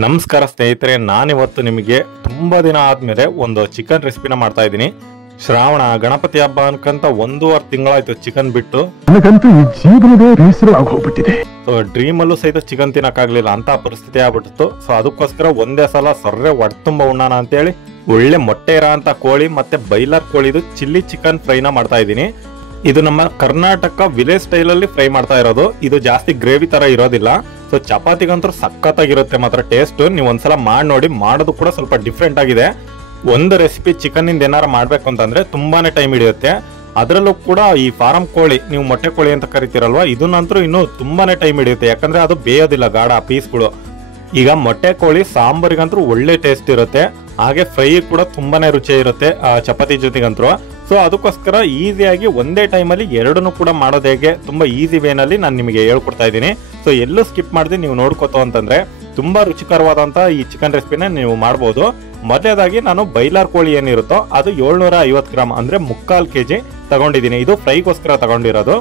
ನಮಸ್ಕಾರ ಸ್ನೇಹಿತರೆ, ನಾನಿವತ್ತು ನಿಮಗೆ ತುಂಬಾ ದಿನ ಆದ್ಮೇಲೆ ಒಂದು ಚಿಕನ್ ರೆಸಿಪಿನ ಮಾಡ್ತಾ ಇದ್ದೀನಿ. ಶ್ರಾವಣ ಗಣಪತಿ ಹಬ್ಬ ಅನ್ಕಂತ 1.5 ತಿಂಗಳಾಯ್ತು ಚಿಕನ್ ಬಿಟ್ಟು. ನನಗಂತೂ ಈ ಜೀವನವೇ ಬೇಸರ ಆಗೋಗ್ಬಿಟ್ಟಿದೆ. ಸೊ ಡ್ರೀಮ್ ಅಲ್ಲೂ ಸಹಿತ ಚಿಕನ್ ತಿನ್ನಕ್ಕಾಗ್ಲಿಲ್ಲ ಅಂತ ಪರಿಸ್ಥಿತಿ ಆಗ್ಬಿಟ್ಟಿತ್ತು. ಸೊ ಅದಕ್ಕೋಸ್ಕರ ಒಂದೇ ಸಲ ಸೊರ್ರೆ ಹೊಟ್ಟೆ ಉಣ್ಣಾನ ಅಂತ ಹೇಳಿ ಒಳ್ಳೆ ಮೊಟ್ಟೆ ಇರೋ ಅಂತ ಕೋಳಿ ಮತ್ತೆ ಬೈಲರ್ ಕೋಳಿದು ಚಿಲ್ಲಿ ಚಿಕನ್ ಫ್ರೈನ ಮಾಡ್ತಾ ಇದ್ದೀನಿ. ಇದು ನಮ್ಮ ಕರ್ನಾಟಕ ವಿಲೇಜ್ ಸ್ಟೈಲ್ ಅಲ್ಲಿ ಫ್ರೈ ಮಾಡ್ತಾ ಇರೋದು. ಇದು ಜಾಸ್ತಿ ಗ್ರೇವಿ ತರ ಇರೋದಿಲ್ಲ. ಸೊ ಚಪಾತಿಗಂತೂ ಸಖತ್ತಾಗಿರುತ್ತೆ ಮಾತ್ರ ಟೇಸ್ಟ್. ನೀವು ಒಂದ್ಸಲ ಮಾಡಿ ನೋಡಿ, ಮಾಡೋದು ಕೂಡ ಸ್ವಲ್ಪ ಡಿಫ್ರೆಂಟ್ ಆಗಿದೆ. ಒಂದು ರೆಸಿಪಿ ಚಿಕನ್ ಇಂದ ಏನಾರ ಮಾಡ್ಬೇಕು ಅಂತಂದ್ರೆ ತುಂಬಾನೇ ಟೈಮ್ ಹಿಡಿಯುತ್ತೆ. ಅದರಲ್ಲೂ ಕೂಡ ಈ ಫಾರಂ ಕೋಳಿ, ನೀವು ಮೊಟ್ಟೆ ಕೋಳಿ ಅಂತ ಕರಿತೀರಲ್ವಾ, ಇದನ್ನಂತೂ ಇನ್ನು ತುಂಬಾನೇ ಟೈಮ್ ಹಿಡಿಯುತ್ತೆ. ಯಾಕಂದ್ರೆ ಅದು ಬೇಯೋದಿಲ್ಲ ಗಾಢ ಪೀಸ್ಗಳು. ಈಗ ಮೊಟ್ಟೆ ಕೋಳಿ ಸಾಂಬಾರಿಗಂತೂ ಒಳ್ಳೆ ಟೇಸ್ಟ್ ಇರುತ್ತೆ, ಹಾಗೆ ಫ್ರೈ ಕೂಡ ತುಂಬಾನೇ ರುಚಿ ಇರುತ್ತೆ ಚಪಾತಿ ಜೊತೆಗಂತೂ. ಸೊ ಅದಕ್ಕೋಸ್ಕರ ಈಸಿಯಾಗಿ ಒಂದೇ ಟೈಮಲ್ಲಿ ಎರಡನ್ನೂ ಕೂಡ ಮಾಡೋದು ಹೇಗೆ ತುಂಬಾ ಈಸಿ ವೇನಲ್ಲಿ ನಾನು ನಿಮಗೆ ಹೇಳ್ಕೊಡ್ತಾ ಇದ್ದೀನಿ. ಸೊ ಎಲ್ಲೂ ಸ್ಕಿಪ್ ಮಾಡದೆ ನೀವು ನೋಡ್ಕೋತು ಅಂತಂದ್ರೆ ತುಂಬಾ ರುಚಿಕರವಾದಂತ ಈ ಚಿಕನ್ ರೆಸಿಪಿನ ನೀವು ಮಾಡ್ಬೋದು. ಮೊದಲೇದಾಗಿ ನಾನು ಬೈಲಾರ್ ಕೋಳಿ ಏನಿರುತ್ತೋ ಅದು 750 ಗ್ರಾಮ್ ಅಂದ್ರೆ 3/4 kg ತಗೊಂಡಿದ್ದೀನಿ. ಇದು ಫ್ರೈಗೋಸ್ಕರ ತಗೊಂಡಿರೋದು.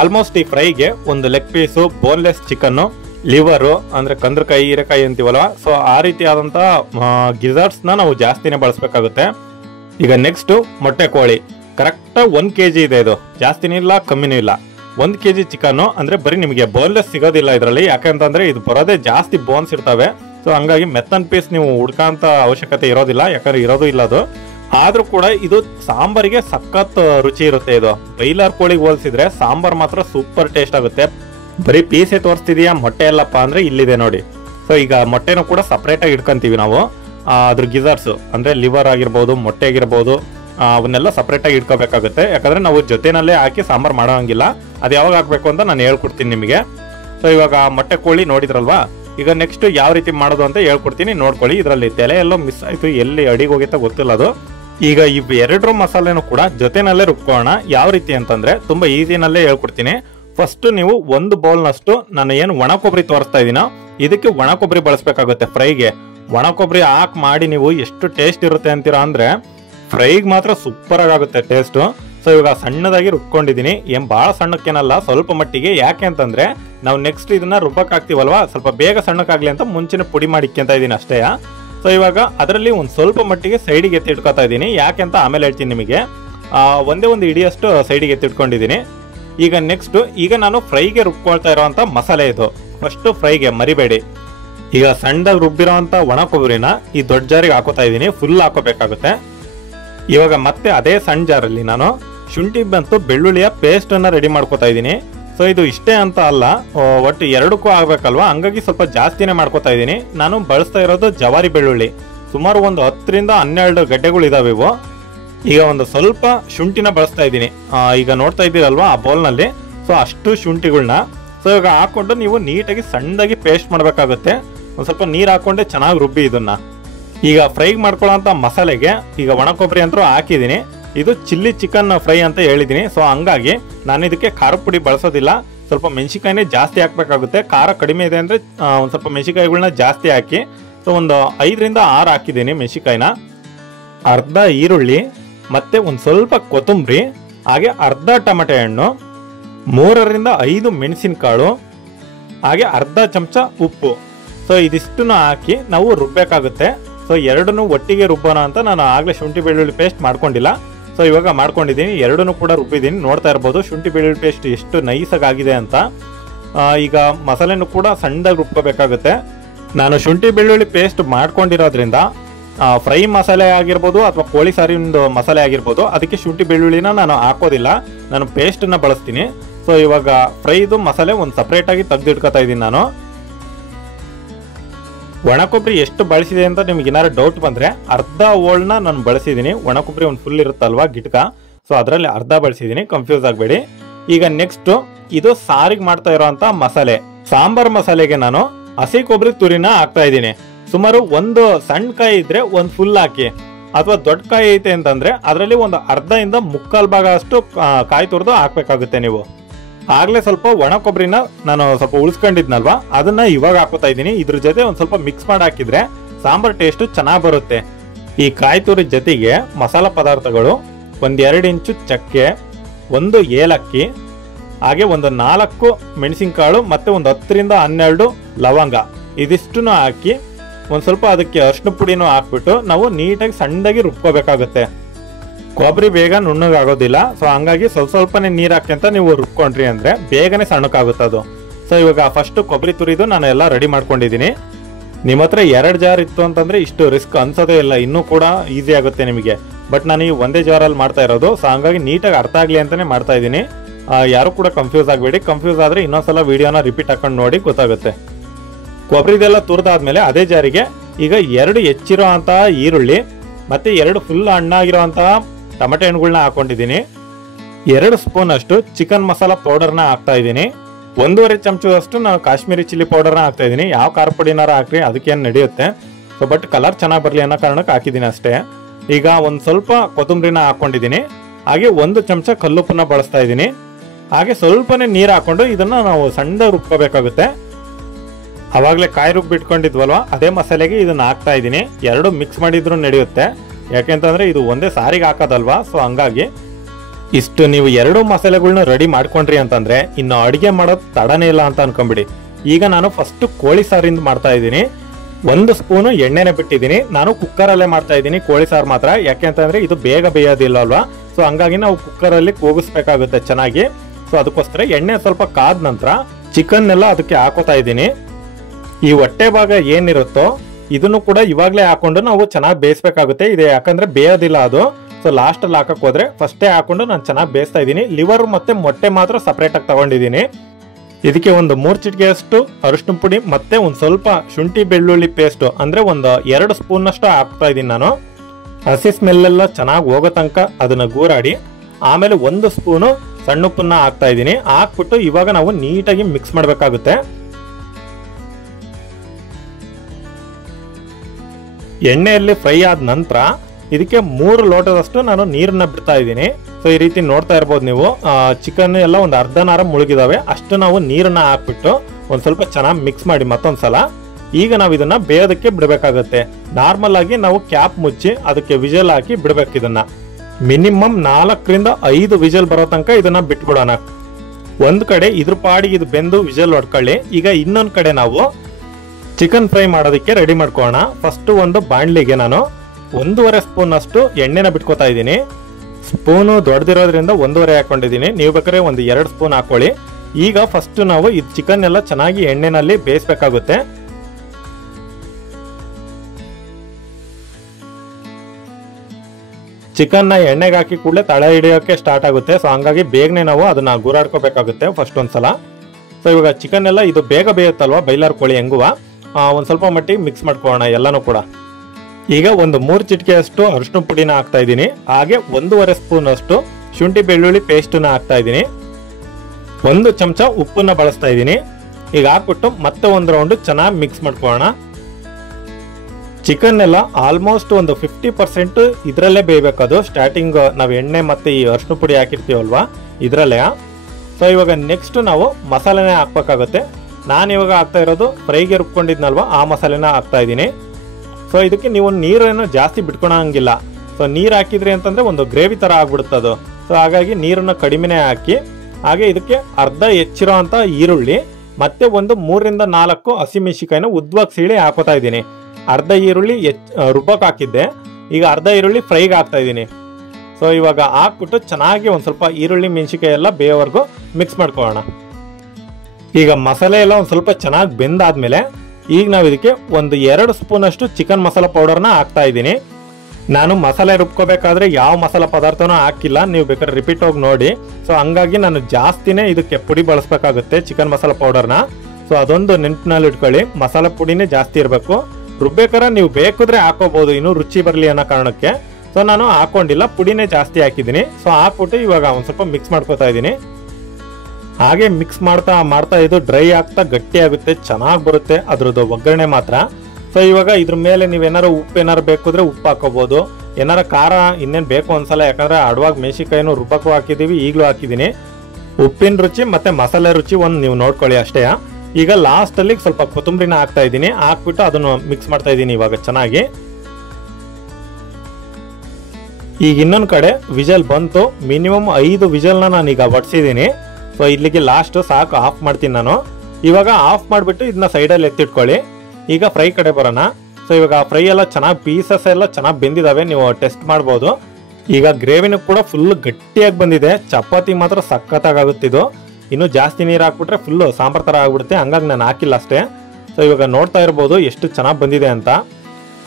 ಆಲ್ಮೋಸ್ಟ್ ಈ ಫ್ರೈಗೆ ಒಂದು leg piece, boneless chicken, liver ಅಂದ್ರೆ ಕಂದ್ರಕಾಯಿ, ಹೀರೆಕಾಯಿ ಅಂತೀವಲ್ವ, ಸೊ ಆ ರೀತಿಯಾದಂತ ಗಿಜರ್ಟ್ಸ್ ನಾವು ಜಾಸ್ತಿನೇ ಬಳಸಬೇಕಾಗುತ್ತೆ. ಈಗ ನೆಕ್ಸ್ಟ್ ಮೊಟ್ಟೆ ಕೋಳಿ ಕರೆಕ್ಟ್ 1 kg ಇದೆ. ಇದು ಜಾಸ್ತಿನೂ ಇಲ್ಲ ಕಮ್ಮಿನೂ ಇಲ್ಲ. 1 kg ಚಿಕನ್ ಅಂದ್ರೆ ಬರೀ ನಿಮಗೆ ಬೋನ್ಲೆಸ್ ಸಿಗೋದಿಲ್ಲ ಇದರಲ್ಲಿ. ಯಾಕಂತಂದ್ರೆ ಇದು ಬರೋದೇ ಜಾಸ್ತಿ ಬೋನ್ಸ್ ಇರ್ತವೆ. ಸೊ ಹಂಗಾಗಿ ಮೆತ್ತನ್ ಪೀಸ್ ನೀವು ಹುಡ್ಕಂತ ಅವಶ್ಯಕತೆ ಇರೋದಿಲ್ಲ, ಯಾಕಂದ್ರೆ ಇರೋದು ಇಲ್ಲ ಅದು. ಆದ್ರೂ ಕೂಡ ಇದು ಸಾಂಬಾರಿಗೆ ಸಖತ್ ರುಚಿ ಇರುತ್ತೆ. ಇದು ಬೈಲರ್ ಕೋಳಿಗೆ ಹೋಲಿಸಿದ್ರೆ ಸಾಂಬಾರ್ ಮಾತ್ರ ಸೂಪರ್ ಟೇಸ್ಟ್ ಆಗುತ್ತೆ. ಬರೀ ಪೀಸೇ ತೋರಿಸ್ತಿದೀಯಾ, ಮೊಟ್ಟೆ ಎಲ್ಲಪ್ಪ ಅಂದ್ರೆ ಇಲ್ಲಿದೆ ನೋಡಿ. ಸೊ ಈಗ ಮೊಟ್ಟೆನೂ ಕೂಡ ಸಪ್ರೇಟ್ ಆಗಿ ಇಟ್ಕೊಂತೀವಿ ನಾವು. ಅದ್ರ ಗಿಜರ್ಸ್ ಅಂದ್ರೆ ಲಿವರ್ ಆಗಿರ್ಬೋದು, ಮೊಟ್ಟೆ ಆಗಿರ್ಬೋದು, ಅವನ್ನೆಲ್ಲ ಸಪ್ರೇಟ್ ಆಗಿ ಇಟ್ಕೋಬೇಕಾಗುತ್ತೆ. ಯಾಕಂದ್ರೆ ನಾವು ಜೊತೆನಲ್ಲೇ ಹಾಕಿ ಸಾಂಬಾರ್ ಮಾಡೋಂಗಿಲ್ಲ. ಅದು ಯಾವಾಗ ಹಾಕ್ಬೇಕು ಅಂತ ನಾನು ಹೇಳ್ಕೊಡ್ತೀನಿ ನಿಮಗೆ. ಸೊ ಇವಾಗ ಮೊಟ್ಟೆ ಕೋಳಿ ನೋಡಿದ್ರಲ್ವಾ, ಈಗ ನೆಕ್ಸ್ಟ್ ಯಾವ ರೀತಿ ಮಾಡೋದು ಅಂತ ಹೇಳ್ಕೊಡ್ತೀನಿ, ನೋಡ್ಕೊಳ್ಳಿ. ಇದರಲ್ಲಿ ತಲೆ ಎಲ್ಲೋ ಮಿಸ್ ಆಯ್ತು, ಎಲ್ಲಿ ಅಡಿಗೆ ಹೋಗಿತ್ತ ಗೊತ್ತಿಲ್ಲ ಅದು. ಈಗ ಇವ್ ಎರಡರ ಮಸಾಲೆನೂ ಕೂಡ ಜೊತೆನಲ್ಲೇ ರುಬ್ಕೋಣ. ಯಾವ ರೀತಿ ಅಂತಂದ್ರೆ ತುಂಬಾ ಈಸಿನಲ್ಲೇ ಹೇಳ್ಕೊಡ್ತೀನಿ. ಫಸ್ಟ್ ನೀವು ಒಂದು ಬೌಲ್ನಷ್ಟು ನಾನು ಏನು ಒಣ ಕೊಬ್ಬರಿ ತೋರಿಸ್ತಾ ಇದೀನೋ ಇದಕ್ಕೆ ಒಣ ಕೊಬ್ಬರಿ ಬಳಸಬೇಕಾಗುತ್ತೆ ಫ್ರೈಗೆ. ಒಣ ಕೊಬ್ಬರಿ ಹಾಕಿ ಮಾಡಿ ನೀವು ಎಷ್ಟು ಟೇಸ್ಟ್ ಇರುತ್ತೆ ಅಂತೀರಾ ಅಂದ್ರೆ ಫ್ರೈಗೆ ಮಾತ್ರ ಸೂಪರ್ ಆಗುತ್ತೆ ಟೇಸ್ಟ್. ಸೊ ಇವಾಗ ಸಣ್ಣದಾಗಿ ರುಬ್ಕೊಂಡಿದ್ದೀನಿ, ಏನ್ ಬಹಳ ಸಣ್ಣಕ್ಕೇನಲ್ಲ, ಸ್ವಲ್ಪ ಮಟ್ಟಿಗೆ. ಯಾಕೆ ಅಂತಂದ್ರೆ ನಾವು ನೆಕ್ಸ್ಟ್ ಇದನ್ನ ರುಬ್ಬಕ್ ಹಾಕ್ತಿವಲ್ವಾ, ಸ್ವಲ್ಪ ಬೇಗ ಸಣ್ಣಕ್ಕಾಗ್ಲಿ ಅಂತ ಮುಂಚೆನೆ ಪುಡಿ ಮಾಡಿಕ್ಕೊಂತ ಇದೀನಿ ಅಷ್ಟೇ. ಸೊ ಇವಾಗ ಅದರಲ್ಲಿ ಒಂದ್ ಸ್ವಲ್ಪ ಮಟ್ಟಿಗೆ ಸೈಡಿಗೆ ಎತ್ತಿಟ್ಕೋತಾ ಇದ್ದೀನಿ. ಯಾಕೆ ಅಂತ ಆಮೇಲೆ ಹೇಳ್ತೀನಿ ನಿಮಗೆ. ಒಂದೇ ಒಂದು ಇಡಿಯಷ್ಟು ಸೈಡಿಗೆ ಎತ್ತಿಟ್ಕೊಂಡಿದ್ದೀನಿ. ಈಗ ನೆಕ್ಸ್ಟ್ ಈಗ ನಾನು ಫ್ರೈಗೆ ರುಬ್ಕೊಳ್ತಾ ಇರೋಂತ ಮಸಾಲೆ ಇದು. ಫಸ್ಟ್ ಫ್ರೈಗೆ ಮರಿಬೇಡಿ. ಈಗ ಸಣ್ಣದಾಗಿ ರುಬ್ಬಿರೋಂತ ಒಣ ಕೊಬ್ಬರಿನ ಈ ದೊಡ್ಡ ಜಾರಿಗೆ ಹಾಕೋತಾ ಇದ್ದೀನಿ, ಫುಲ್ ಹಾಕೋಬೇಕಾಗುತ್ತೆ. ಇವಾಗ ಮತ್ತೆ ಅದೇ ಸಣ್ಣ ಜಾರಲ್ಲಿ ನಾನು ಶುಂಠಿ ಮತ್ತು ಬೆಳ್ಳುಳ್ಳಿಯ ಪೇಸ್ಟ್ ಅನ್ನ ರೆಡಿ ಮಾಡ್ಕೋತಾ ಇದ್ದೀನಿ. ಸೊ ಇದು ಇಷ್ಟೇ ಅಂತ ಅಲ್ಲ, ಒಟ್ಟು ಎರಡಕ್ಕೂ ಆಗ್ಬೇಕಲ್ವಾ, ಹಂಗಾಗಿ ಸ್ವಲ್ಪ ಜಾಸ್ತಿನೇ ಮಾಡ್ಕೋತಾ ಇದ್ದೀನಿ. ನಾನು ಬಳಸ್ತಾ ಇರೋದು ಜವಾರಿ ಬೆಳ್ಳುಳ್ಳಿ, ಸುಮಾರು ಒಂದು 10 ರಿಂದ 12 ಗಡ್ಡೆಗಳು ಇದಾವೆ ಇವು. ಈಗ ಒಂದು ಸ್ವಲ್ಪ ಶುಂಠಿನ ಬಳಸ್ತಾ ಇದ್ದೀನಿ. ಈಗ ನೋಡ್ತಾ ಇದ್ದೀರಲ್ವಾ ಆ ಬೌಲ್ನಲ್ಲಿ, ಸೊ ಅಷ್ಟು ಶುಂಠಿಗಳನ್ನ ಸೊ ಇವಾಗ ಹಾಕೊಂಡು ನೀವು ನೀಟಾಗಿ ಸಣ್ಣದಾಗಿ ಪೇಸ್ಟ್ ಮಾಡಬೇಕಾಗುತ್ತೆ. ಒಂದು ಸ್ವಲ್ಪ ನೀರು ಹಾಕೊಂಡೆ ಚೆನ್ನಾಗಿ ರುಬ್ಬಿ ಇದನ್ನ. ಈಗ ಫ್ರೈ ಮಾಡ್ಕೊಳ್ಳೋಂಥ ಮಸಾಲೆಗೆ ಈಗ ಒಣ ಕೊಬ್ಬರಿ ಅಂತೂ ಹಾಕಿದ್ದೀನಿ. ಇದು ಚಿಲ್ಲಿ ಚಿಕನ್ ಫ್ರೈ ಅಂತ ಹೇಳಿದ್ದೀನಿ. ಸೊ ಹಂಗಾಗಿ ನಾನು ಇದಕ್ಕೆ ಖಾರ ಪುಡಿ ಬಳಸೋದಿಲ್ಲ, ಸ್ವಲ್ಪ ಮೆಣಸಿಕಾಯಿನೇ ಜಾಸ್ತಿ ಹಾಕ್ಬೇಕಾಗುತ್ತೆ. ಖಾರ ಕಡಿಮೆ ಇದೆ ಅಂದರೆ ಒಂದು ಸ್ವಲ್ಪ ಮೆಣಸಿಕಾಯಿಗಳನ್ನ ಜಾಸ್ತಿ ಹಾಕಿ. ಸೊ ಒಂದು 5 ರಿಂದ 6 ಹಾಕಿದ್ದೀನಿ ಮೆಣಸಿಕಾಯಿನ. ಅರ್ಧ ಈರುಳ್ಳಿ, ಮತ್ತೆ ಒಂದು ಸ್ವಲ್ಪ ಕೊತ್ತಂಬರಿ, ಹಾಗೆ ಅರ್ಧ ಟೊಮೆಟೊ ಹಣ್ಣು, 3 ರಿಂದ 5 ಮೆಣಸಿನಕಾಳು, ಹಾಗೆ ಅರ್ಧ ಚಮಚ ಉಪ್ಪು. ಸೊ ಇದಿಷ್ಟನ್ನು ಹಾಕಿ ನಾವು ರುಬ್ಬೇಕಾಗುತ್ತೆ. ಸೊ ಎರಡನ್ನೂ ಒಟ್ಟಿಗೆ ರುಬ್ಬೋಣ ಅಂತ ನಾನು ಆಗಲೇ ಶುಂಠಿ ಬೆಳ್ಳುಳ್ಳಿ ಪೇಸ್ಟ್ ಮಾಡ್ಕೊಂಡಿಲ್ಲ. ಸೊ ಇವಾಗ ಮಾಡ್ಕೊಂಡಿದ್ದೀನಿ, ಎರಡನ್ನೂ ಕೂಡ ರುಬ್ಬಿದ್ದೀನಿ. ನೋಡ್ತಾ ಇರ್ಬೋದು ಶುಂಠಿ ಬೆಳ್ಳುಳ್ಳಿ ಪೇಸ್ಟ್ ಎಷ್ಟು ನೈಸಾಗಿ ಆಗಿದೆ ಅಂತ. ಈಗ ಮಸಾಲೆನೂ ಕೂಡ ಸಣ್ಣದಾಗಿ ರುಬ್ಕೋಬೇಕಾಗುತ್ತೆ. ನಾನು ಶುಂಠಿ ಬೆಳ್ಳುಳ್ಳಿ ಪೇಸ್ಟ್ ಮಾಡ್ಕೊಂಡಿರೋದ್ರಿಂದ ಫ್ರೈ ಮಸಾಲೆ ಆಗಿರ್ಬೋದು ಅಥವಾ ಕೋಳಿ ಸಾರಿನ ಮಸಾಲೆ ಆಗಿರ್ಬೋದು, ಅದಕ್ಕೆ ಶುಂಠಿ ಬೆಳ್ಳುಳ್ಳಿನ ನಾನು ಹಾಕೋದಿಲ್ಲ, ನಾನು ಪೇಸ್ಟನ್ನ ಬಳಸ್ತೀನಿ. ಸೊ ಇವಾಗ ಫ್ರೈದು ಮಸಾಲೆ ಒಂದು ಸಪ್ರೇಟ್ ಆಗಿ ತೆಗೆದಿಟ್ಕೋತಾ ಇದ್ದೀನಿ ನಾನು. ಒಣ ಕೊಬ್ಬರಿ ಎಷ್ಟು ಬಳಸಿದೆ ಅಂತ ನಿಮ್ಗೆ ಏನಾದ್ರು ಡೌಟ್ ಬಂದ್ರೆ ಅರ್ಧ ಓಲ್ನ ನಾನು ಬಳಸಿದ್ದೀನಿ. ಒಣ ಕೊಬ್ಬರಿ ಒಂದು ಫುಲ್ ಇರುತ್ತಲ್ವಾ ಗಿಟ್ಕ, ಸೊ ಅದರಲ್ಲಿ ಅರ್ಧ ಬಳಸಿದ್ದೀನಿ, ಕನ್ಫ್ಯೂಸ್ ಆಗಬೇಡಿ. ಈಗ ನೆಕ್ಸ್ಟ್ ಇದು ಸಾರಿಗೆ ಮಾಡ್ತಾ ಇರೋಂಥ ಮಸಾಲೆ. ಸಾಂಬಾರ್ ಮಸಾಲೆಗೆ ನಾನು ಹಸಿ ಕೊಬ್ಬರಿ ತುರಿನ ಹಾಕ್ತಾ ಇದ್ದೀನಿ. ಸುಮಾರು ಒಂದು ಸಣ್ಣ ಕಾಯಿ ಇದ್ರೆ ಒಂದು ಫುಲ್ ಹಾಕಿ, ಅಥವಾ ದೊಡ್ಡ ಕಾಯಿ ಐತೆ ಅಂತಂದ್ರೆ ಅದರಲ್ಲಿ ಒಂದು ಅರ್ಧ ಇಂದ 3/4 ಭಾಗ ಅಷ್ಟು ಕಾಯಿ ತುರಿದು ಹಾಕ್ಬೇಕಾಗುತ್ತೆ ನೀವು. ಆಗ್ಲೇ ಸ್ವಲ್ಪ ಒಣ ಕೊಬ್ಬರಿನ ನಾನು ಸ್ವಲ್ಪ ಉಳಿಸ್ಕೊಂಡಿದ್ನಲ್ವಾ, ಅದನ್ನ ಇವಾಗ ಹಾಕೋತಾ ಇದ್ದೀನಿ. ಇದ್ರ ಜೊತೆ ಒಂದ್ ಸ್ವಲ್ಪ ಮಿಕ್ಸ್ ಮಾಡಿ ಹಾಕಿದ್ರೆ ಸಾಂಬಾರ್ ಟೇಸ್ಟ್ ಚೆನ್ನಾಗಿ ಬರುತ್ತೆ. ಈ ಕಾಯಿ ತುರಿ ಜೊತೆಗೆ ಮಸಾಲಾ ಪದಾರ್ಥಗಳು 1-2 ಇಂಚು ಚಕ್ಕೆ, 1 ಏಲಕ್ಕಿ, ಹಾಗೆ ಒಂದು 4 ಮೆಣಸಿನಕಾಳು, ಮತ್ತೆ ಒಂದು 10 ರಿಂದ 12 ಲವಂಗ, ಇದಿಷ್ಟನ್ನು ಹಾಕಿ ಒಂದು ಸ್ವಲ್ಪ ಅದಕ್ಕೆ ಅರಿಶಿನ ಪುಡಿನೂ ಹಾಕ್ಬಿಟ್ಟು ನಾವು ನೀಟಾಗಿ ಸಣ್ಣದಾಗಿ ರುಬ್ಕೋಬೇಕಾಗುತ್ತೆ. ಕೊಬ್ಬರಿ ಬೇಗ ನುಣ್ಣಗಾಗೋದಿಲ್ಲ. ಸೊ ಹಂಗಾಗಿ ಸ್ವಲ್ಪನೇ ನೀರು ಹಾಕ್ಯಂತ ನೀವು ರುಬ್ಕೊಂಡ್ರಿ ಅಂದರೆ ಬೇಗನೆ ಸಣ್ಣಕ್ಕಾಗುತ್ತೆ ಅದು. ಸೊ ಇವಾಗ ಫಸ್ಟ್ ಕೊಬ್ಬರಿ ತುರಿದು ನಾನು ಎಲ್ಲ ರೆಡಿ ಮಾಡ್ಕೊಂಡಿದ್ದೀನಿ. ನಿಮ್ಮ ಹತ್ರ 2 ಜಾರ್ ಇತ್ತು ಅಂತಂದರೆ ಇಷ್ಟು ರಿಸ್ಕ್ ಅನ್ಸೋದೇ ಇಲ್ಲ, ಇನ್ನೂ ಕೂಡ ಈಸಿ ಆಗುತ್ತೆ ನಿಮಗೆ. ಬಟ್ ನಾನು ಈ ಒಂದೇ ಜಾರಲ್ಲಿ ಮಾಡ್ತಾ ಇರೋದು. ಸೊ ಹಂಗಾಗಿ ನೀಟಾಗಿ ಅರ್ಥ ಆಗಲಿ ಅಂತಲೇ ಮಾಡ್ತಾ ಇದ್ದೀನಿ. ಯಾರು ಕೂಡ ಕನ್ಫ್ಯೂಸ್ ಆಗಬೇಡಿ. ಕನ್ಫ್ಯೂಸ್ ಆದರೆ ಇನ್ನೊಂದ್ಸಲ ವಿಡಿಯೋನ ರಿಪೀಟ್ ಹಾಕೊಂಡು ನೋಡಿ ಗೊತ್ತಾಗುತ್ತೆ. ಕೊಬ್ಬರಿದೆಲ್ಲ ತುರಿದಾದ್ಮೇಲೆ ಅದೇ ಜಾರಿಗೆ ಈಗ 2 ಹೆಚ್ಚಿರೋ ಅಂತಹ ಈರುಳ್ಳಿ ಮತ್ತೆ 2 ಫುಲ್ ಹಣ್ಣಾಗಿರೋಂತಹ ಟೊಮೆಟೊ ಹಣ್ಣುಗಳನ್ನ ಹಾಕೊಂಡಿದ್ದೀನಿ. 2 ಸ್ಪೂನ್ ಅಷ್ಟು ಚಿಕನ್ ಮಸಾಲ ಪೌಡರ್ನ ಹಾಕ್ತಾ ಇದ್ದೀನಿ. 1.5 ಚಮಚದಷ್ಟು ನಾನು ಕಾಶ್ಮೀರಿ ಚಿಲ್ಲಿ ಪೌಡರ್ನ ಹಾಕ್ತಾ ಇದ್ದೀನಿ. ಯಾವ ಖಾರ ಪುಡಿನಾರ ಹಾಕ್ರಿ, ಅದಕ್ಕೇನು ನಡೆಯುತ್ತೆ. ಸೊ ಬಟ್ ಕಲರ್ ಚೆನ್ನಾಗಿ ಬರಲಿ ಅನ್ನೋ ಕಾರಣಕ್ಕೆ ಹಾಕಿದ್ದೀನಿ ಅಷ್ಟೇ. ಈಗ ಒಂದು ಸ್ವಲ್ಪ ಕೊತ್ತಂಬರಿನ ಹಾಕೊಂಡಿದ್ದೀನಿ. ಹಾಗೆ 1 ಚಮಚ ಕಲ್ಲುಪ್ಪನ್ನ ಬಳಸ್ತಾ ಇದ್ದೀನಿ. ಹಾಗೆ ಸ್ವಲ್ಪನೇ ನೀರು ಹಾಕೊಂಡು ಇದನ್ನ ನಾವು ಸಣ್ಣ ರುಬ್ಕೋಬೇಕಾಗುತ್ತೆ. ಅವಾಗಲೇ ಕಾಯಿ ರುಬ್ಬಿಟ್ಕೊಂಡಿದ್ವಲ್ವ ಅದೇ ಮಸಾಲೆಗೆ ಇದನ್ನ ಹಾಕ್ತಾ ಇದ್ದೀನಿ. 2 ಮಿಕ್ಸ್ ಮಾಡಿದ್ರು ನಡೆಯುತ್ತೆ, ಯಾಕೆಂತಂದ್ರೆ ಇದು ಒಂದೇ ಸಾರಿಗೆ ಹಾಕೋದಲ್ವಾ. ಸೊ ಹಂಗಾಗಿ ಇಷ್ಟು ನೀವು 2 ಮಸಾಲೆಗಳನ್ನ ರೆಡಿ ಮಾಡ್ಕೊಂಡ್ರಿ ಅಂತಂದ್ರೆ ಇನ್ನು ಅಡುಗೆ ಮಾಡೋದು ತಡನೇ ಇಲ್ಲ ಅಂತ ಅನ್ಕೊಂಬಿಡಿ. ಈಗ ನಾನು ಫಸ್ಟ್ ಕೋಳಿ ಸಾರಿಂದ ಮಾಡ್ತಾ ಇದ್ದೀನಿ. 1 ಸ್ಪೂನು ಎಣ್ಣೆನೆ ಬಿಟ್ಟಿದ್ದೀನಿ. ನಾನು ಕುಕ್ಕರಲ್ಲೇ ಮಾಡ್ತಾ ಇದ್ದೀನಿ ಕೋಳಿ ಸಾರು ಮಾತ್ರ, ಯಾಕೆ ಅಂತಂದ್ರೆ ಇದು ಬೇಗ ಬೇಯೋದಿಲ್ಲ ಅಲ್ವಾ. ಸೊ ಹಂಗಾಗಿ ನಾವು ಕುಕ್ಕರಲ್ಲಿ ಕೂಗಿಸ್ಬೇಕಾಗುತ್ತೆ ಚೆನ್ನಾಗಿ. ಸೊ ಅದಕ್ಕೋಸ್ಕರ ಎಣ್ಣೆ ಸ್ವಲ್ಪ ಕಾದ ನಂತರ ಚಿಕನ್ ಎಲ್ಲ ಅದಕ್ಕೆ ಹಾಕೋತಾ ಇದ್ದೀನಿ. ಈ ಹೊಟ್ಟೆ ಭಾಗ ಏನಿರುತ್ತೋ ಇದನ್ನು ಕೂಡ ಇವಾಗಲೇ ಹಾಕೊಂಡು ನಾವು ಚೆನ್ನಾಗಿ ಬೇಯಿಸ್ಬೇಕಾಗುತ್ತೆ. ಇದೆ ಯಾಕಂದ್ರೆ ಬೇಯೋದಿಲ್ಲ ಅದು. ಸೊ ಲಾಸ್ಟಲ್ಲಿ ಹಾಕಕ್ ಹೋದ್ರೆ ಫಸ್ಟೇ ಹಾಕೊಂಡು ನಾನು ಚೆನ್ನಾಗಿ ಬೇಯಿಸ್ತಾ ಇದ್ದೀನಿ. ಲಿವರ್ ಮತ್ತೆ ಮೊಟ್ಟೆ ಮಾತ್ರ ಸಪ್ರೇಟ್ ಆಗಿ ತಗೊಂಡಿದ್ದೀನಿ. ಇದಕ್ಕೆ ಒಂದು 3 ಚಿಟಿಕೆಯಷ್ಟು ಅರಿಶಿನ ಪುಡಿ ಮತ್ತೆ ಒಂದು ಸ್ವಲ್ಪ ಶುಂಠಿ ಬೆಳ್ಳುಳ್ಳಿ ಪೇಸ್ಟ್ ಅಂದ್ರೆ ಒಂದು 2 ಸ್ಪೂನ್ ಅಷ್ಟು ಹಾಕ್ತಾ ಇದ್ದೀನಿ ನಾನು. ಹಸಿ ಸ್ಮೆಲ್ ಎಲ್ಲ ಚೆನ್ನಾಗಿ ಹೋಗೋ ತನಕ ಅದನ್ನ ಗೂರಾಡಿ ಆಮೇಲೆ 1 ಸ್ಪೂನು ಸಣ್ಣ ಉಪ್ಪನ್ನ ಹಾಕ್ತಾ ಇದ್ದೀನಿ. ಹಾಕ್ಬಿಟ್ಟು ಇವಾಗ ನಾವು ನೀಟಾಗಿ ಮಿಕ್ಸ್ ಮಾಡಬೇಕಾಗುತ್ತೆ. ಎಣ್ಣೆಯಲ್ಲಿ ಫ್ರೈ ಆದ ನಂತರ ಇದಕ್ಕೆ 3 ಲೋಟದಷ್ಟು ನಾನು ನೀರನ್ನ ಬಿಡ್ತಾ ಇದ್ದೀನಿ. ಸೊ ಈ ರೀತಿ ನೋಡ್ತಾ ಇರ್ಬೋದು ನೀವು. ಚಿಕನ್ ಎಲ್ಲ ಒಂದು ಅರ್ಧನಾರ ಮುಳುಗಿದಾವೆ ಅಷ್ಟು ನಾವು ನೀರನ್ನ ಹಾಕ್ಬಿಟ್ಟು ಒಂದ್ ಸ್ವಲ್ಪ ಚೆನ್ನಾಗಿ ಮಿಕ್ಸ್ ಮಾಡಿ ಮತ್ತೊಂದ್ಸಲ. ಈಗ ನಾವು ಇದನ್ನ ಬೇಯೋದಕ್ಕೆ ಬಿಡಬೇಕಾಗುತ್ತೆ. ನಾರ್ಮಲ್ ಆಗಿ ನಾವು ಕ್ಯಾಪ್ ಮುಚ್ಚಿ ಅದಕ್ಕೆ ವಿಜಲ್ ಹಾಕಿ ಬಿಡ್ಬೇಕು. ಇದನ್ನ ಮಿನಿಮಮ್ 4 ರಿಂದ 5 ವಿಜಲ್ ಬರೋ ತನಕ ಇದನ್ನ ಬಿಟ್ಬಿಡೋಣ. ಒಂದ್ ಕಡೆ ಇದ್ರ ಪಾಡಿಗೆ ಇದು ಬೆಂದು ವಿಜಲ್ ಹೊಡ್ಕೊಳ್ಳಿ. ಈಗ ಇನ್ನೊಂದ್ ಕಡೆ ನಾವು ಚಿಕನ್ ಫ್ರೈ ಮಾಡೋದಕ್ಕೆ ರೆಡಿ ಮಾಡ್ಕೊಳ್ಳೋಣ. ಫಸ್ಟ್ ಒಂದು ಬಾಣ್ಲಿಗೆ ನಾನು 1.5 ಸ್ಪೂನ್ ಅಷ್ಟು ಎಣ್ಣೆನ ಬಿಟ್ಕೋತಾ ಇದ್ದೀನಿ. ಸ್ಪೂನು ದೊಡ್ಡದಿರೋದ್ರಿಂದ 1.5 ಹಾಕೊಂಡಿದ್ದೀನಿ. ನೀವು ಬೇಕಾದ್ರೆ ಒಂದು 2 ಸ್ಪೂನ್ ಹಾಕೊಳ್ಳಿ. ಈಗ ಫಸ್ಟ್ ನಾವು ಈ ಚಿಕನ್ ಎಲ್ಲ ಚೆನ್ನಾಗಿ ಎಣ್ಣೆನಲ್ಲಿ ಬೇಯಿಸ್ಬೇಕಾಗುತ್ತೆ. ಚಿಕನ್ನ ಎಣ್ಣೆಗೆ ಹಾಕಿ ಕೂಡಲೇ ತಳ ಹಿಡಿಯೋಕೆ ಸ್ಟಾರ್ಟ್ ಆಗುತ್ತೆ. ಸೊ ಹಂಗಾಗಿ ಬೇಗನೆ ನಾವು ಅದನ್ನ ಗುರಾಡ್ಕೋಬೇಕಾಗುತ್ತೆ ಫಸ್ಟ್ ಒಂದ್ಸಲ. ಸೊ ಇವಾಗ ಚಿಕನ್ ಎಲ್ಲ ಇದು ಬೇಗ ಬೇಯುತ್ತಲ್ವಾ ಬೈಲರ್ ಕೋಳಿ ಹೆಂಗುವ, ಒಂದ್ ಸ್ವಲ್ಪ ಮಟ್ಟಿಗೆ ಮಿಕ್ಸ್ ಮಾಡ್ಕೊಳ್ಳೋಣ ಎಲ್ಲಾನು ಕೂಡ. ಈಗ ಒಂದು 3 ಚಿಟಿಕೆಯಷ್ಟು ಅರಿಶಿನ ಪುಡಿನ ಹಾಕ್ತಾ ಇದ್ದೀನಿ. ಹಾಗೆ 1.5 ಸ್ಪೂನ್ ಅಷ್ಟು ಶುಂಠಿ ಬೆಳ್ಳುಳ್ಳಿ ಪೇಸ್ಟನ್ನ ಹಾಕ್ತಾ ಇದ್ದೀನಿ. 1 ಚಮಚ ಉಪ್ಪನ್ನ ಬಳಸ್ತಾ ಇದ್ದೀನಿ. ಈಗ ಹಾಕ್ಬಿಟ್ಟು ಮತ್ತೆ ಒಂದು ರೌಂಡ್ ಚೆನ್ನಾಗಿ ಮಿಕ್ಸ್ ಮಾಡ್ಕೊಳ್ಳೋಣ. ಚಿಕನ್ ಎಲ್ಲ ಆಲ್ಮೋಸ್ಟ್ ಒಂದು 50% ಇದರಲ್ಲೇ ಬೇಯಬೇಕದು. ಸ್ಟಾರ್ಟಿಂಗ್ ನಾವು ಎಣ್ಣೆ ಮತ್ತೆ ಈ ಅರಿಶಿನ ಪುಡಿ ಹಾಕಿರ್ತೀವಲ್ವಾ ಇದರಲ್ಲೇ. ಸೊ ಇವಾಗ ನೆಕ್ಸ್ಟ್ ನಾವು ಮಸಾಲೆನೇ ಹಾಕ್ಬೇಕಾಗುತ್ತೆ. ನಾನು ಇವಾಗ ಹಾಕ್ತಾ ಇರೋದು ಫ್ರೈಗೆ ರುಬ್ಕೊಂಡಿದ್ನಲ್ವಾ ಆ ಮಸಾಲೆನ ಹಾಕ್ತಾ ಇದ್ದೀನಿ. ಸೊ ಇದಕ್ಕೆ ನೀವು ನೀರನ್ನು ಜಾಸ್ತಿ ಬಿಟ್ಕೊಳಂಗಿಲ್ಲ. ಸೊ ನೀರು ಹಾಕಿದ್ರಿ ಅಂತಂದ್ರೆ ಒಂದು ಗ್ರೇವಿ ತರ ಆಗ್ಬಿಡುತ್ತೆ ಅದು. ಸೊ ಹಾಗಾಗಿ ನೀರನ್ನ ಕಡಿಮೆನೆ ಹಾಕಿ, ಹಾಗೆ ಇದಕ್ಕೆ ಅರ್ಧ ಹೆಚ್ಚಿರೋ ಅಂತ ಈರುಳ್ಳಿ ಮತ್ತೆ ಒಂದು 3 ರಿಂದ 4 ಹಸಿಮೆಣಸಿಕಾಯಿನ ಉದ್ದವಾಗಿ ಸೀಳಿ ಹಾಕೋತಾ ಇದ್ದೀನಿ. ಅರ್ಧ ಈರುಳ್ಳಿ ರುಬ್ಬಕ್ಕೆ ಹಾಕಿದ್ದೆ, ಈಗ ಅರ್ಧ ಈರುಳ್ಳಿ ಫ್ರೈಗೆ ಹಾಕ್ತಾ ಇದ್ದೀನಿ. ಸೊ ಇವಾಗ ಹಾಕ್ಬಿಟ್ಟು ಚೆನ್ನಾಗಿ ಒಂದ್ ಸ್ವಲ್ಪ ಈರುಳ್ಳಿ ಮೆಣಸಿಕಾಯಿ ಎಲ್ಲ ಬೇಯೋವರೆಗೂ ಮಿಕ್ಸ್ ಮಾಡ್ಕೊಳ್ಳೋಣ. ಈಗ ಮಸಾಲೆ ಎಲ್ಲ ಒಂದ್ ಸ್ವಲ್ಪ ಚೆನ್ನಾಗಿ ಬೆಂದಾದ್ಮೇಲೆ ಈಗ ನಾವು ಇದಕ್ಕೆ ಒಂದು 2 ಸ್ಪೂನ್ ಅಷ್ಟು ಚಿಕನ್ ಮಸಾಲ ಪೌಡರ್ನ ಹಾಕ್ತಾ ಇದ್ದೀನಿ. ನಾನು ಮಸಾಲೆ ರುಬ್ಕೋಬೇಕಾದ್ರೆ ಯಾವ ಮಸಾಲ ಪದಾರ್ಥನೂ ಹಾಕಿಲ್ಲ, ನೀವು ಬೇಕಾದ್ರೆ ರಿಪೀಟ್ ಹೋಗಿ ನೋಡಿ. ಸೊ ಹಂಗಾಗಿ ನಾನು ಜಾಸ್ತಿನೇ ಇದಕ್ಕೆ ಪುಡಿ ಬಳಸಬೇಕಾಗುತ್ತೆ ಚಿಕನ್ ಮಸಾಲ ಪೌಡರ್ನ. ಸೊ ಅದೊಂದು ನೆನಪಿನಲ್ಲಿ ಇಟ್ಕೊಳ್ಳಿ, ಮಸಾಲ ಪುಡಿನೇ ಜಾಸ್ತಿ ಇರಬೇಕು. ರುಬ್ಬೇಕಾದ್ರೆ ನೀವು ಬೇಕಿದ್ರೆ ಹಾಕೋಬಹುದು, ಇನ್ನೂ ರುಚಿ ಬರಲಿ ಅನ್ನೋ ಕಾರಣಕ್ಕೆ. ಸೊ ನಾನು ಹಾಕೊಂಡಿಲ್ಲ, ಪುಡಿನೇ ಜಾಸ್ತಿ ಹಾಕಿದ್ದೀನಿ. ಸೊ ಹಾಕ್ಬಿಟ್ಟು ಇವಾಗ ಒಂದ್ ಸ್ವಲ್ಪ ಮಿಕ್ಸ್ ಮಾಡ್ಕೋತಾ ಇದ್ದೀನಿ. ಹಾಗೆ ಮಿಕ್ಸ್ ಮಾಡ್ತಾ ಇದು ಡ್ರೈ ಆಗ್ತಾ ಗಟ್ಟಿ ಆಗುತ್ತೆ, ಚೆನ್ನಾಗಿ ಬರುತ್ತೆ ಅದ್ರದ್ದು ಒಗ್ಗರಣೆ ಮಾತ್ರ. ಸೊ ಇವಾಗ ಇದ್ರ ಮೇಲೆ ನೀವೇನಾರು ಉಪ್ಪು ಏನಾರು ಬೇಕಿದ್ರೆ ಉಪ್ಪು ಹಾಕೋಬಹುದು, ಏನಾರ ಖಾರ ಇನ್ನೇನು ಬೇಕು ಒಂದ್ಸಲ, ಯಾಕಂದ್ರೆ ಅಡವಾಗಿ ಮೆಣಸಿಕಾಯಿನೂ ರುಬ್ಬಕ್ಕೂ ಹಾಕಿದೀವಿ, ಈಗಲೂ ಹಾಕಿದ್ದೀನಿ. ಉಪ್ಪಿನ ರುಚಿ ಮತ್ತೆ ಮಸಾಲೆ ರುಚಿ ಒಂದು ನೀವು ನೋಡ್ಕೊಳ್ಳಿ ಅಷ್ಟೇ. ಈಗ ಲಾಸ್ಟ್ ಅಲ್ಲಿ ಸ್ವಲ್ಪ ಕೊತ್ತಂಬರಿನ ಹಾಕ್ತಾ ಇದ್ದೀನಿ, ಹಾಕ್ಬಿಟ್ಟು ಅದನ್ನು ಮಿಕ್ಸ್ ಮಾಡ್ತಾ ಇದ್ದೀನಿ ಇವಾಗ ಚೆನ್ನಾಗಿ. ಈಗ ಇನ್ನೊಂದು ಕಡೆ ವಿಜಲ್ ಬಂತು, ಮಿನಿಮಮ್ 5 ವಿಜಲ್ನ ನಾನೀಗ ಬಡ್ಸಿದ್ದೀನಿ. ಸೊ ಇಲ್ಲಿಗೆ ಲಾಸ್ಟ್ ಸಾಕು, ಆಫ್ ಮಾಡ್ತೀನಿ ನಾನು. ಇವಾಗ ಆಫ್ ಮಾಡಿಬಿಟ್ಟು ಇದನ್ನ ಸೈಡಲ್ಲಿ ಎತ್ತಿಟ್ಕೊಳ್ಳಿ. ಈಗ ಫ್ರೈ ಕಡೆ ಬರೋಣ. ಸೊ ಇವಾಗ ಫ್ರೈ ಎಲ್ಲ ಚೆನ್ನಾಗಿ ಪೀಸಸ್ ಎಲ್ಲ ಚೆನ್ನಾಗಿ ಬೆಂದಿದಾವೆ, ನೀವು ಟೆಸ್ಟ್ ಮಾಡ್ಬೋದು. ಈಗ ಗ್ರೇವಿನೂ ಕೂಡ ಫುಲ್ ಗಟ್ಟಿಯಾಗಿ ಬಂದಿದೆ, ಚಪಾತಿ ಮಾತ್ರ ಸಖತ್ತಾಗುತ್ತಿದ್ದು. ಇನ್ನು ಜಾಸ್ತಿ ನೀರು ಹಾಕ್ಬಿಟ್ರೆ ಫುಲ್ಲು ಸಾಂಬಾರ್ ಥರ ಆಗ್ಬಿಡುತ್ತೆ, ಹಂಗಾಗಿ ನಾನು ಹಾಕಿಲ್ಲ ಅಷ್ಟೇ. ಸೊ ಇವಾಗ ನೋಡ್ತಾ ಇರ್ಬೋದು ಎಷ್ಟು ಚೆನ್ನಾಗಿ ಬಂದಿದೆ ಅಂತ.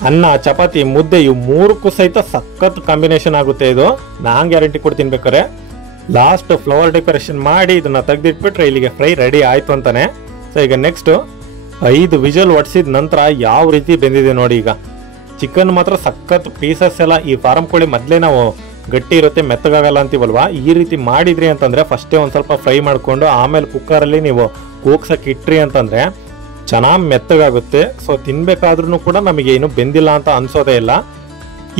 ಅನ್ನ, ಚಪಾತಿ, ಮುದ್ದೆ ಇವು ಮೂರಕ್ಕೂ ಸಹಿತ ಸಖತ್ ಕಾಂಬಿನೇಷನ್ ಆಗುತ್ತೆ ಇದು, ನಾನು ಗ್ಯಾರಂಟಿ ಕೊಡ್ತೀನಿ. ಬೇಕಾರೆ ಲಾಸ್ಟ್ ಫ್ಲವರ್ ಡೆಕೋರೇಷನ್ ಮಾಡಿ ಇದನ್ನ ತೆಗೆದಿಟ್ಬಿಟ್ರೆ ಇಲ್ಲಿಗೆ ಫ್ರೈ ರೆಡಿ ಆಯ್ತು ಅಂತಾನೆ. ಸೊ ಈಗ ನೆಕ್ಸ್ಟ್ 5 ವಿಜಲ್ ಹೊಡ್ಸಿದ ನಂತರ ಯಾವ ರೀತಿ ಬೆಂದಿದೆ ನೋಡಿ. ಈಗ ಚಿಕನ್ ಮಾತ್ರ ಸಖತ್ ಪೀಸಸ್ ಎಲ್ಲ, ಈ ಫಾರಂ ಕೋಳಿ ಮೊದಲೇ ನಾವು ಗಟ್ಟಿ ಇರುತ್ತೆ ಮೆತ್ತಗಾಗಲ್ಲ ಅಂತೀವಲ್ವಾ, ಈ ರೀತಿ ಮಾಡಿದ್ರಿ ಅಂತಂದ್ರೆ ಫಸ್ಟೇ ಒಂದು ಸ್ವಲ್ಪ ಫ್ರೈ ಮಾಡಿಕೊಂಡು ಆಮೇಲೆ ಕುಕ್ಕರಲ್ಲಿ ನೀವು ಕೂಗ್ಸಕ್ಕೆ ಇಟ್ರಿ ಅಂತಂದ್ರೆ ಚೆನ್ನಾಗಿ ಮೆತ್ತಗಾಗುತ್ತೆ. ಸೊ ತಿನ್ಬೇಕಾದ್ರೂ ಕೂಡ ನಮಗೆ ಏನು ಬೆಂದಿಲ್ಲ ಅಂತ ಅನ್ಸೋದೇ ಇಲ್ಲ.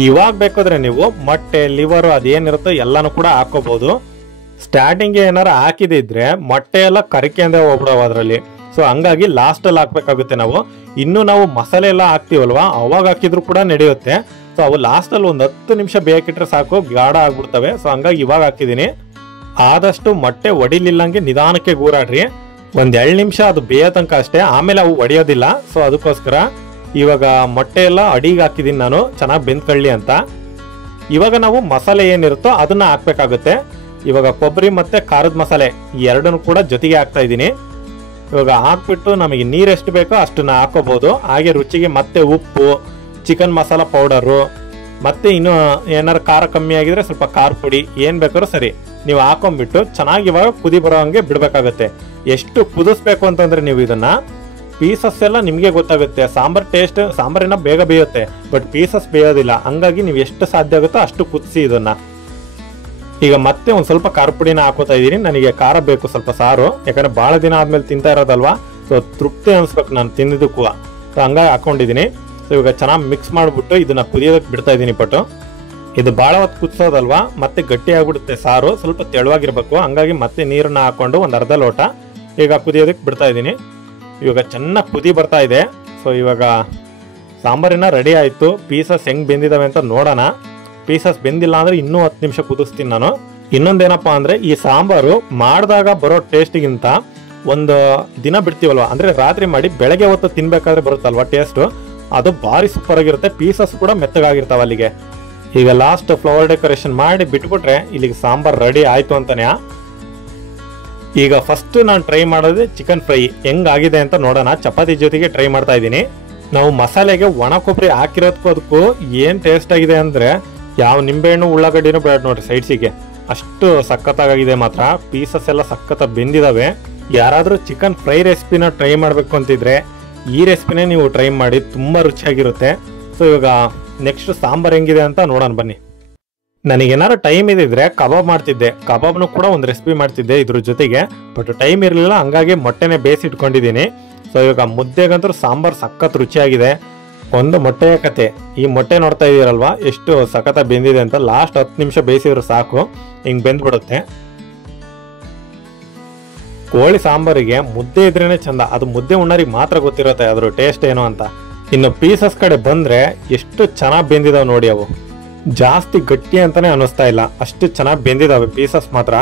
ಇವಾಗ ಬೇಕಾದ್ರೆ ನೀವು ಮೊಟ್ಟೆ, ಲಿವರು ಅದೇನಿರುತ್ತೋ ಎಲ್ಲಾನು ಕೂಡ ಹಾಕೋಬಹುದು. ಸ್ಟಾರ್ಟಿಂಗ್ಗೆ ಏನಾರು ಹಾಕಿದಿದ್ರೆ ಮೊಟ್ಟೆ ಎಲ್ಲ ಕರಿಕೆ ಅಂದ್ರೆ ಹೋಗ್ಬಿಡವ ಅದರಲ್ಲಿ. ಸೊ ಹಂಗಾಗಿ ಲಾಸ್ಟಲ್ಲಿ ಹಾಕ್ಬೇಕಾಗುತ್ತೆ ನಾವು. ಇನ್ನು ನಾವು ಮಸಾಲೆ ಎಲ್ಲ ಹಾಕ್ತಿವಲ್ವಾ, ಅವಾಗ ಹಾಕಿದ್ರು ಕೂಡ ನಡೆಯುತ್ತೆ. ಸೊ ಅವು ಲಾಸ್ಟಲ್ಲಿ ಒಂದು 10 ನಿಮಿಷ ಬೇಕಿಟ್ರೆ ಸಾಕು, ಗಾಢ ಆಗ್ಬಿಡ್ತವೆ. ಸೊ ಹಂಗಾಗಿ ಇವಾಗ ಹಾಕಿದ್ದೀನಿ. ಆದಷ್ಟು ಮೊಟ್ಟೆ ಒಡಿಲಿಲ್ಲಂಗೆ ನಿಧಾನಕ್ಕೆ ಗೂರಾಡ್ರಿ, ಒಂದ್ 2 ನಿಮಿಷ ಅದು ಬೇಯೋ ತನಕ ಅಷ್ಟೇ, ಆಮೇಲೆ ಅವು ಒಡೆಯೋದಿಲ್ಲ. ಸೊ ಅದಕ್ಕೋಸ್ಕರ ಇವಾಗ ಮೊಟ್ಟೆ ಎಲ್ಲ ಅಡಿಗೆ ಹಾಕಿದೀನಿ ನಾನು, ಚೆನ್ನಾಗಿ ಬೆಂದ್ಕೊಳ್ಳಿ ಅಂತ. ಇವಾಗ ನಾವು ಮಸಾಲೆ ಏನಿರುತ್ತೋ ಅದನ್ನ ಹಾಕ್ಬೇಕಾಗುತ್ತೆ. ಇವಾಗ ಕೊಬ್ಬರಿ ಮತ್ತೆ ಖಾರದ ಮಸಾಲೆ ಎರಡನ್ನು ಕೂಡ ಜೊತೆಗೆ ಹಾಕ್ತಾ ಇದ್ದೀನಿ. ಇವಾಗ ಹಾಕ್ಬಿಟ್ಟು ನಮಗೆ ನೀರು ಎಷ್ಟು ಬೇಕೋ ಅಷ್ಟನ್ನ ಹಾಕೋಬಹುದು. ಹಾಗೆ ರುಚಿಗೆ ಮತ್ತೆ ಉಪ್ಪು, ಚಿಕನ್ ಮಸಾಲ ಪೌಡರು, ಮತ್ತೆ ಇನ್ನು ಏನಾರು ಖಾರ ಕಮ್ಮಿ ಆಗಿದ್ರೆ ಸ್ವಲ್ಪ ಖಾರ ಪುಡಿ, ಏನ್ ಬೇಕಾದ್ರೂ ಸರಿ ನೀವು ಹಾಕೊಂಡ್ಬಿಟ್ಟು ಚೆನ್ನಾಗಿ ಇವಾಗ ಕುದಿ ಬರೋ ಹಂಗೆ ಬಿಡ್ಬೇಕಾಗತ್ತೆ. ಎಷ್ಟು ಕುದಿಸ್ಬೇಕು ಅಂತಂದ್ರೆ ನೀವು ಇದನ್ನ ಪೀಸಸ್ ಎಲ್ಲ ನಿಮಗೆ ಗೊತ್ತಾಗುತ್ತೆ. ಸಾಂಬಾರ್ ಟೇಸ್ಟ್, ಸಾಂಬಾರಿನ ಬೇಗ ಬೇಯುತ್ತೆ, ಬಟ್ ಪೀಸಸ್ ಬೇಯೋದಿಲ್ಲ. ಹಂಗಾಗಿ ನೀವು ಎಷ್ಟು ಸಾಧ್ಯ ಆಗುತ್ತೋ ಅಷ್ಟು ಕುದಿಸಿ ಇದನ್ನ. ಈಗ ಮತ್ತೆ ಒಂದ್ ಸ್ವಲ್ಪ ಖಾರ ಪುಡಿನ ಹಾಕೋತಾ ಇದೀನಿ, ನನಗೆ ಖಾರ ಬೇಕು ಸ್ವಲ್ಪ ಸಾರು, ಯಾಕಂದ್ರೆ ಬಹಳ ದಿನ ಆದ್ಮೇಲೆ ತಿಂತಾ ಇರೋದಲ್ವಾ. ಸೊ ತೃಪ್ತಿ ಅನ್ಸ್ಬೇಕು ನಾನು ತಿಂದಿದ್ದಕ್ಕೂ, ಸೊ ಹಂಗಾಗಿ ಹಾಕೊಂಡಿದೀನಿ. ಸೊ ಇವಾಗ ಚೆನ್ನಾಗಿ ಮಿಕ್ಸ್ ಮಾಡ್ಬಿಟ್ಟು ಇದನ್ನ ಕುದಿಯೋದಕ್ಕೆ ಬಿಡ್ತಾ ಇದ್ದೀನಿ. ಪಟ್ಟು ಇದು ಬಹಳ ಹೊತ್ತು ಕುದಿಸೋದಲ್ವಾ, ಮತ್ತೆ ಗಟ್ಟಿ ಆಗ್ಬಿಡುತ್ತೆ ಸಾರು, ಸ್ವಲ್ಪ ತೆಳುವಾಗಿರ್ಬೇಕು. ಹಂಗಾಗಿ ಮತ್ತೆ ನೀರನ್ನ ಹಾಕೊಂಡು ಒಂದ್ ಅರ್ಧ ಲೋಟ ಈಗ ಕುದಿಯೋದಕ್ಕೆ ಬಿಡ್ತಾ ಇದ್ದೀನಿ. ಇವಾಗ ಚೆನ್ನಾಗಿ ಕುದಿ ಬರ್ತಾ ಇದೆ. ಸೊ ಇವಾಗ ಸಾಂಬಾರಿನ ರೆಡಿ ಆಯ್ತು. ಪೀಸಸ್ ಹೆಂಗ್ ಬೆಂದಿದಾವೆ ಅಂತ ನೋಡೋಣ. ಪೀಸಸ್ ಬೆಂದಿಲ್ಲ ಅಂದ್ರೆ ಇನ್ನೂ 10 ನಿಮಿಷ ಕುದಿಸ್ತೀನಿ ನಾನು. ಇನ್ನೊಂದೇನಪ್ಪಾ ಅಂದ್ರೆ ಈ ಸಾಂಬಾರು ಮಾಡಿದಾಗ ಬರೋ ಟೇಸ್ಟ್ಗಿಂತ ಒಂದು ದಿನ ಬಿಡ್ತೀವಲ್ವಾ, ಅಂದ್ರೆ ರಾತ್ರಿ ಮಾಡಿ ಬೆಳಗ್ಗೆ ಹೊತ್ತು ತಿನ್ಬೇಕಾದ್ರೆ ಬರುತ್ತಲ್ವಾ ಟೇಸ್ಟ್, ಅದು ಭಾರಿ ಸೂಪರ್ ಆಗಿರುತ್ತೆ. ಪೀಸಸ್ ಕೂಡ ಮೆತ್ತಗಾಗಿರ್ತಾವ ಅಲ್ಲಿಗೆ. ಈಗ ಲಾಸ್ಟ್ ಫ್ಲವರ್ ಡೆಕೋರೇಷನ್ ಮಾಡಿ ಬಿಟ್ಬಿಟ್ರೆ ಇಲ್ಲಿಗೆ ಸಾಂಬಾರ್ ರೆಡಿ ಆಯ್ತು ಅಂತಾನೆ. ಈಗ ಫಸ್ಟ್ ನಾನು ಟ್ರೈ ಮಾಡೋದು ಚಿಕನ್ ಫ್ರೈ ಹೆಂಗಾಗಿದೆ ಅಂತ ನೋಡೋಣ. ಚಪಾತಿ ಜೊತೆಗೆ ಟ್ರೈ ಮಾಡ್ತಾ ಇದ್ದೀನಿ. ನಾವು ಮಸಾಲೆಗೆ ಒಣ ಕೊಬ್ಬರಿ ಹಾಕಿರೋದಕ್ಕೂ ಅದಕ್ಕೂ ಏನ್ ಟೇಸ್ಟ್ ಆಗಿದೆ ಅಂದ್ರೆ ಯಾವ ನಿಂಬೆಹಣ್ಣು ಉಳ್ಳಾಗಡ್ಡಿನೂ ಬೇಡ ನೋಡ್ರಿ ಸೈಡ್ಸಿಗೆ, ಅಷ್ಟು ಸಖತ್ತಾಗಿದೆ ಮಾತ್ರ. ಪೀಸಸ್ ಎಲ್ಲ ಸಖತ್ತ ಬೆಂದಿದಾವೆ. ಯಾರಾದ್ರೂ ಚಿಕನ್ ಫ್ರೈ ರೆಸಿಪಿನ ಟ್ರೈ ಮಾಡ್ಬೇಕು ಅಂತಿದ್ರೆ ಈ ರೆಸಿಪಿನೇ ನೀವು ಟ್ರೈ ಮಾಡಿ, ತುಂಬಾ ರುಚಿಯಾಗಿರುತ್ತೆ. ಸೊ ಇವಾಗ ನೆಕ್ಸ್ಟ್ ಸಾಂಬಾರ್ ಹೆಂಗಿದೆ ಅಂತ ನೋಡೋಣ ಬನ್ನಿ. ನನಗೇನಾರು ಟೈಮ್ ಇದ್ರೆ ಕಬಾಬ್ ಮಾಡ್ತಿದ್ದೆ, ಕಬಾಬ್ನು ಕೂಡ ಒಂದು ರೆಸಿಪಿ ಮಾಡ್ತಿದ್ದೆ ಇದ್ರ ಜೊತೆಗೆ, ಬಟ್ ಟೈಮ್ ಇರಲಿಲ್ಲ. ಹಂಗಾಗಿ ಮೊಟ್ಟೆನೆ ಬೇಯಿಸಿಟ್ಕೊಂಡಿದ್ದೀನಿ. ಸೊ ಇವಾಗ ಮುದ್ದೆಗಂತೂ ಸಾಂಬಾರ್ ಸಖತ್ ರುಚಿಯಾಗಿದೆ. ಒಂದು ಮೊಟ್ಟೆಯ ಕತೆ, ಈ ಮೊಟ್ಟೆ ನೋಡ್ತಾ ಇದೀರಲ್ವಾ ಎಷ್ಟು ಸಖತ್ತ ಬೆಂದಿದೆ ಅಂತ. ಲಾಸ್ಟ್ 10 ನಿಮಿಷ ಬೇಯಿಸಿದ್ರು ಸಾಕು, ಹಿಂಗ್ ಬೆಂದ್ಬಿಡುತ್ತೆ. ಕೋಳಿ ಸಾಂಬಾರಿಗೆ ಮುದ್ದೆ ಇದ್ರೇನೆ ಚಂದ, ಅದು ಮುದ್ದೆ ಉಣ್ಣರಿಗೆ ಮಾತ್ರ ಗೊತ್ತಿರುತ್ತೆ ಅದ್ರ ಟೇಸ್ಟ್ ಏನು ಅಂತ. ಇನ್ನು ಪೀಸಸ್ ಕಡೆ ಬಂದ್ರೆ ಎಷ್ಟು ಚೆನ್ನಾಗಿ ಬೆಂದಿದಾವೆ ನೋಡಿ, ಅವು ಜಾಸ್ತಿ ಗಟ್ಟಿ ಅಂತಾನೆ ಅನ್ನಿಸ್ತಾ ಇಲ್ಲ, ಅಷ್ಟು ಚೆನ್ನಾಗಿ ಬೆಂದಿದಾವೆ ಪೀಸಸ್ ಮಾತ್ರ.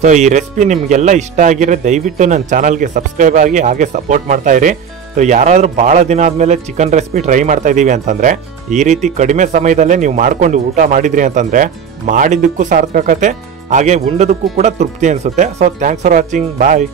ಸೊ ಈ ರೆಸಿಪಿ ನಿಮ್ಗೆಲ್ಲ ಇಷ್ಟ ಆಗಿದ್ರೆ ದಯವಿಟ್ಟು ನನ್ನ ಚಾನಲ್ಗೆ ಸಬ್ಸ್ಕ್ರೈಬ್ ಆಗಿ ಹಾಗೆ ಸಪೋರ್ಟ್ ಮಾಡ್ತಾ ಇರಿ. ಸೊ ಯಾರಾದ್ರೂ ಬಹಳ ದಿನ ಆದ್ಮೇಲೆ ಚಿಕನ್ ರೆಸಿಪಿ ಟ್ರೈ ಮಾಡ್ತಾ ಇದೀವಿ ಅಂತಂದ್ರೆ ಈ ರೀತಿ ಕಡಿಮೆ ಸಮಯದಲ್ಲೇ ನೀವು ಮಾಡ್ಕೊಂಡು ಊಟ ಮಾಡಿದ್ರಿ ಅಂತಂದ್ರೆ ಮಾಡಿದ್ದಕ್ಕೂ ಸಾರ್ಥಕತೆ, ಹಾಗೆ ಉಂಡದಕ್ಕೂ ಕೂಡ ತೃಪ್ತಿ ಅನ್ಸುತ್ತೆ. So thanks for watching, bye.